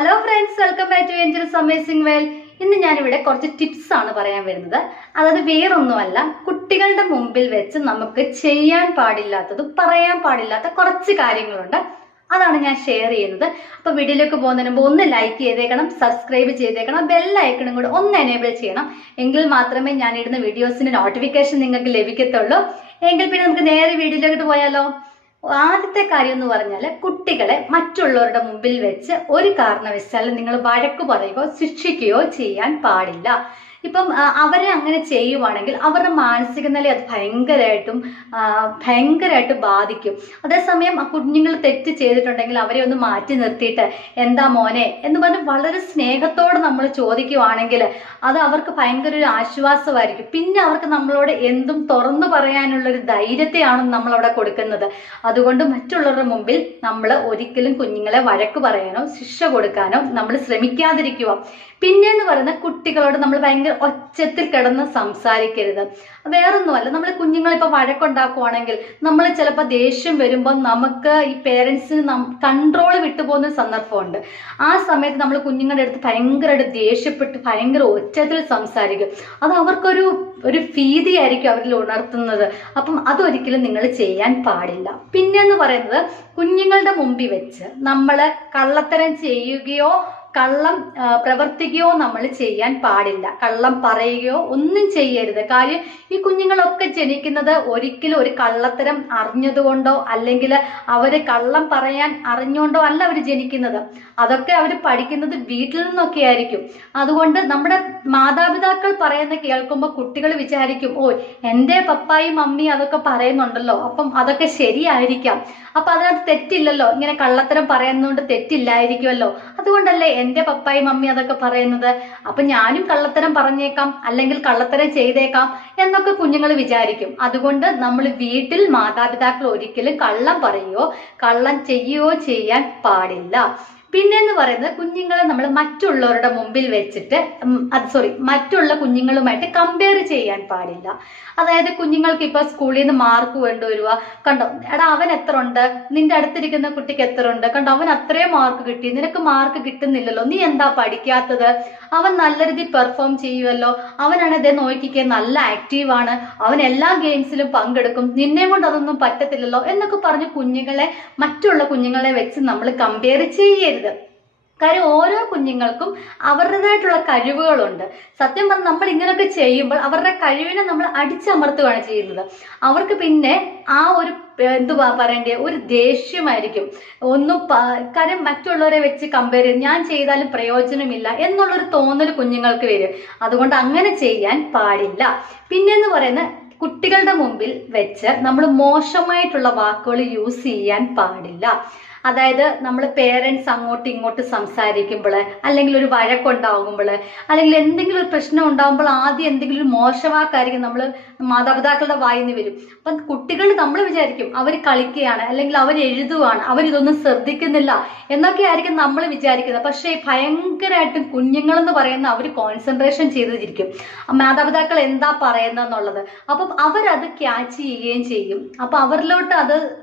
Hello friends, welcome back to Angel's Amazing World. ഇന്ന് ഞാനിവിടെ കുറച്ച് ടിപ്സ് ആണ് പറയാൻ വരുന്നത്. അതായത് വേറൊന്നുമല്ല, കുട്ടികളുടെ മുമ്പിൽ വെച്ച് നമുക്ക് ചെയ്യാൻ പാടില്ലാത്തതും പറയാൻ പാടില്ലാത്ത കുറച്ച് കാര്യങ്ങളുണ്ട്. അതാണ് ഞാൻ ഷെയർ ചെയ്യുന്നത്. അപ്പൊ വീഡിയോയിലേക്ക് പോകുന്നതിന് മുമ്പ് ഒന്ന് ലൈക്ക് ചെയ്തേക്കണം, സബ്സ്ക്രൈബ് ചെയ്തേക്കണം, ബെല്ലൈക്കണും കൂടെ ഒന്ന് എനേബിൾ ചെയ്യണം. എങ്കിൽ മാത്രമേ ഞാൻ ഇടുന്ന വീഡിയോസിന്റെ നോട്ടിഫിക്കേഷൻ നിങ്ങൾക്ക് ലഭിക്കത്തുള്ളൂ. എങ്കിൽ പിന്നെ നമുക്ക് നേരെ വീഡിയോയിലേക്ക് പോയാലോ. ആദ്യത്തെ കാര്യം എന്ന് പറഞ്ഞാൽ, കുട്ടികളെ മറ്റുള്ളവരുടെ മുമ്പിൽ വെച്ച് ഒരു കാരണവശാലും നിങ്ങൾ വഴക്ക് പറയുകയോ ശിക്ഷിക്കുകയോ ചെയ്യാൻ പാടില്ല. ഇപ്പം അവരെ അങ്ങനെ ചെയ്യുവാണെങ്കിൽ അവരുടെ മാനസിക നില അത് ഭയങ്കരമായിട്ട് ബാധിക്കും. അതേസമയം ആ കുഞ്ഞുങ്ങൾ തെറ്റ് ചെയ്തിട്ടുണ്ടെങ്കിൽ അവരെ ഒന്ന് മാറ്റി നിർത്തിയിട്ട് എന്താ മോനെ എന്ന് പറഞ്ഞ് വളരെ സ്നേഹത്തോടെ നമ്മൾ ചോദിക്കുവാണെങ്കിൽ അത് അവർക്ക് ഭയങ്കര ഒരു ആശ്വാസമായിരിക്കും. പിന്നെ അവർക്ക് നമ്മളോട് എന്തും തുറന്നു പറയാനുള്ള ഒരു ധൈര്യത്തെയാണ് നമ്മൾ അവിടെ കൊടുക്കുന്നത്. അതുകൊണ്ട് മറ്റുള്ളവരുടെ മുമ്പിൽ നമ്മൾ ഒരിക്കലും കുഞ്ഞുങ്ങളെ വഴക്ക് പറയാനോ ശിക്ഷ കൊടുക്കാനോ നമ്മൾ ശ്രമിക്കാതിരിക്കുക. പിന്നെന്ന് പറയുന്ന, കുട്ടികളോട് നമ്മൾ ഭയങ്കര ഒച്ചത്തിൽ കിടന്ന് സംസാരിക്കരുത്. വേറൊന്നുമല്ല, നമ്മൾ കുഞ്ഞുങ്ങളിപ്പോ വഴക്കുണ്ടാക്കുവാണെങ്കിൽ നമ്മൾ ചിലപ്പോൾ ദേഷ്യം വരുമ്പോൾ നമുക്ക് ഈ പേരൻസിന് കൺട്രോൾ വിട്ടുപോകുന്ന സന്ദർഭമുണ്ട്. ആ സമയത്ത് നമ്മൾ കുഞ്ഞുങ്ങളുടെ അടുത്ത് ഭയങ്കരമായിട്ട് ദേഷ്യപ്പെട്ട് ഭയങ്കര ഒച്ചത്തിൽ സംസാരിക്കും. അത് അവർക്കൊരു ഭീതിയായിരിക്കും അവരിൽ ഉണർത്തുന്നത്. അപ്പം അതൊരിക്കലും നിങ്ങൾ ചെയ്യാൻ പാടില്ല. പിന്നെന്ന് പറയുന്നത്, കുഞ്ഞുങ്ങളുടെ മുമ്പിൽ വെച്ച് നമ്മൾ കള്ളത്തരം ചെയ്യുകയോ കള്ളം പ്രവർത്തിക്കുകയോ നമ്മൾ ചെയ്യാൻ പാടില്ല. കള്ളം പറയുകയോ ഒന്നും ചെയ്യരുത്. കാര്യം ഈ കുഞ്ഞുങ്ങളൊക്കെ ജനിക്കുന്നത് ഒരിക്കലും ഒരു കള്ളത്തരം അറിഞ്ഞതുകൊണ്ടോ അല്ലെങ്കിൽ അവര് കള്ളം പറയാൻ അറിഞ്ഞുകൊണ്ടോ അല്ല അവർ ജനിക്കുന്നത്. അതൊക്കെ അവർ പഠിക്കുന്നത് വീട്ടിൽ നിന്നൊക്കെ ആയിരിക്കും. അതുകൊണ്ട് നമ്മുടെ മാതാപിതാക്കൾ പറയുന്ന കേൾക്കുമ്പോൾ കുട്ടികൾ വിചാരിക്കും, ഓ എൻ്റെ പപ്പായും മമ്മിയും അതൊക്കെ പറയുന്നുണ്ടല്ലോ, അപ്പം അതൊക്കെ ശരിയായിരിക്കാം, അപ്പൊ അതിനകത്ത് തെറ്റില്ലല്ലോ, ഇങ്ങനെ കള്ളത്തരം പറയുന്നതുകൊണ്ട് തെറ്റില്ലായിരിക്കുമല്ലോ, അതുകൊണ്ടല്ലേ എൻ്റെ പപ്പായും മമ്മി അതൊക്കെ പറയുന്നത്, അപ്പൊ ഞാനും കള്ളത്തരം പറഞ്ഞേക്കാം അല്ലെങ്കിൽ കള്ളത്തരം ചെയ്തേക്കാം എന്നൊക്കെ കുഞ്ഞുങ്ങൾ വിചാരിക്കും. അതുകൊണ്ട് നമ്മൾ വീട്ടിൽ മാതാപിതാക്കൾ ഒരിക്കലും കള്ളം പറയുകയോ കള്ളം ചെയ്യുകയോ ചെയ്യാൻ പാടില്ല. പിന്നെന്ന് പറയുന്നത്, കുഞ്ഞുങ്ങളെ നമ്മൾ മറ്റുള്ളവരുടെ മുമ്പിൽ വെച്ചിട്ട് മറ്റുള്ള കുഞ്ഞുങ്ങളുമായിട്ട് കമ്പയർ ചെയ്യാൻ പാടില്ല. അതായത് കുഞ്ഞുങ്ങൾക്ക് ഇപ്പൊ സ്കൂളിൽ നിന്ന് മാർക്ക് കൊണ്ടുവരിക, കണ്ടോ എടാ അവൻ എത്ര ഉണ്ട്, നിന്റെ അടുത്തിരിക്കുന്ന കുട്ടിക്ക് എത്ര ഉണ്ട്, കണ്ടോ അവൻ അത്രയും മാർക്ക് കിട്ടി, നിനക്ക് മാർക്ക് കിട്ടുന്നില്ലല്ലോ, നീ എന്താ പഠിക്കാത്തത്, അവൻ നല്ല രീതിയിൽ പെർഫോം ചെയ്യുമല്ലോ, അവനാണ് ഇതേ നോക്കിക്കേ നല്ല ആക്റ്റീവാണ്, അവൻ എല്ലാ ഗെയിംസിലും പങ്കെടുക്കും, നിന്നെ കൊണ്ട് അതൊന്നും പറ്റത്തില്ലല്ലോ എന്നൊക്കെ പറഞ്ഞ് മറ്റുള്ള കുഞ്ഞുങ്ങളെ വെച്ച് നമ്മൾ കമ്പയർ ചെയ്യരുത്. കാര്യം ഓരോ കുഞ്ഞുങ്ങൾക്കും അവരുടേതായിട്ടുള്ള കഴിവുകളുണ്ട്. സത്യം പറഞ്ഞാൽ നമ്മൾ ഇങ്ങനെയൊക്കെ ചെയ്യുമ്പോൾ അവരുടെ കഴിവിനെ നമ്മൾ അടിച്ചമർത്തുകയാണ് ചെയ്യുന്നത്. അവർക്ക് പിന്നെ ആ ഒരു ഒരു ദേഷ്യമായിരിക്കും. കാര്യം മറ്റുള്ളവരെ വെച്ച് കമ്പയർ ചെയ്ത് ഞാൻ ചെയ്താലും പ്രയോജനമില്ല എന്നുള്ളൊരു തോന്നൽ കുഞ്ഞുങ്ങൾക്ക് വരും. അതുകൊണ്ട് അങ്ങനെ ചെയ്യാൻ പാടില്ല. പിന്നെന്ന് പറയുന്ന, കുട്ടികളുടെ മുമ്പിൽ വെച്ച് നമ്മൾ മോശമായിട്ടുള്ള വാക്കുകൾ യൂസ് ചെയ്യാൻ പാടില്ല. അതായത് നമ്മൾ പേരൻസ് അങ്ങോട്ടും ഇങ്ങോട്ടും സംസാരിക്കുമ്പോൾ അല്ലെങ്കിൽ ഒരു വഴക്കുണ്ടാകുമ്പോൾ അല്ലെങ്കിൽ എന്തെങ്കിലും ഒരു പ്രശ്നം ഉണ്ടാകുമ്പോൾ ആദ്യം എന്തെങ്കിലും ഒരു മോശവാക്കായിരിക്കും നമ്മൾ മാതാപിതാക്കളുടെ വായിൽ നിന്ന് വരും. അപ്പം കുട്ടികൾ നമ്മൾ വിചാരിക്കും അവർ കളിക്കുകയാണ് അല്ലെങ്കിൽ അവർ എഴുതുകയാണ്, അവരിതൊന്നും ശ്രദ്ധിക്കുന്നില്ല എന്നൊക്കെ ആയിരിക്കും നമ്മൾ വിചാരിക്കുന്നത്. പക്ഷേ ഭയങ്കരമായിട്ടും കുഞ്ഞുങ്ങളെന്ന് പറയുന്ന അവർ കോൺസെൻട്രേഷൻ ചെയ്തിരിക്കും മാതാപിതാക്കൾ എന്താ പറയുന്നതെന്നുള്ളത്. അപ്പം അവരത് ക്യാച്ച് ചെയ്യുകയും ചെയ്യും. അപ്പൊ അവരിലോട്ട്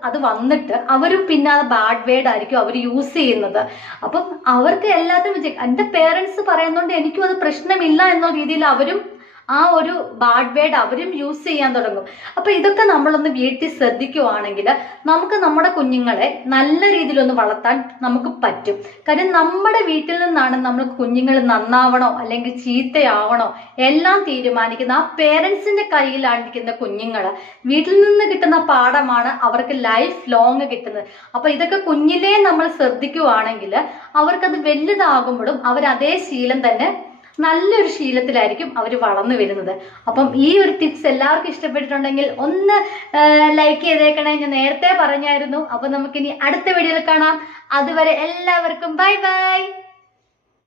അത് വന്നിട്ട് അവരും പിന്നെ ബാഡ് വേർഡ് ആയിരിക്കും അവർ യൂസ് ചെയ്യുന്നത്. അപ്പം അവർക്ക് എല്ലാത്തിനും എൻ്റെ പേരൻസ് പറയുന്നതുകൊണ്ട് എനിക്കും അത് പ്രശ്നമില്ല എന്ന രീതിയിൽ അവരും ആ ഒരു ബാഡ് വേർഡ് അവരും യൂസ് ചെയ്യാൻ തുടങ്ങും. അപ്പൊ ഇതൊക്കെ നമ്മളൊന്ന് വീട്ടിൽ ശ്രദ്ധിക്കുവാണെങ്കിൽ നമുക്ക് നമ്മുടെ കുഞ്ഞുങ്ങളെ നല്ല രീതിയിലൊന്ന് വളർത്താൻ നമുക്ക് പറ്റും. കാര്യം നമ്മുടെ വീട്ടിൽ നിന്നാണ് നമ്മൾ കുഞ്ഞുങ്ങൾ നന്നാവണോ അല്ലെങ്കിൽ ചീത്തയാവണോ എല്ലാം തീരുമാനിക്കുന്ന ആ പേരൻസിന്റെ കയ്യിലായിരിക്കുന്ന കുഞ്ഞുങ്ങൾ. വീട്ടിൽ നിന്ന് കിട്ടുന്ന പാഠമാണ് അവർക്ക് ലൈഫ് ലോങ് കിട്ടുന്നത്. അപ്പൊ ഇതൊക്കെ കുഞ്ഞിലേ നമ്മൾ ശ്രദ്ധിക്കുവാണെങ്കിൽ അവർക്കത് വലുതാകുമ്പോഴും അവർ അതേ ശീലം തന്നെ നല്ലൊരു ശീലത്തിലായിരിക്കും അവർ വളർന്നു വരുന്നത്. അപ്പം ഈ ഒരു ടിപ്സ് എല്ലാവർക്കും ഇഷ്ടപ്പെട്ടിട്ടുണ്ടെങ്കിൽ ഒന്ന് ലൈക്ക് ചെയ്തേക്കണേ. ഞാൻ നേരത്തെ പറഞ്ഞായിരുന്നു. അപ്പൊ നമുക്കിനി അടുത്ത വീഡിയോയിൽ കാണാം. അതുവരെ എല്ലാവർക്കും ബൈ ബൈ.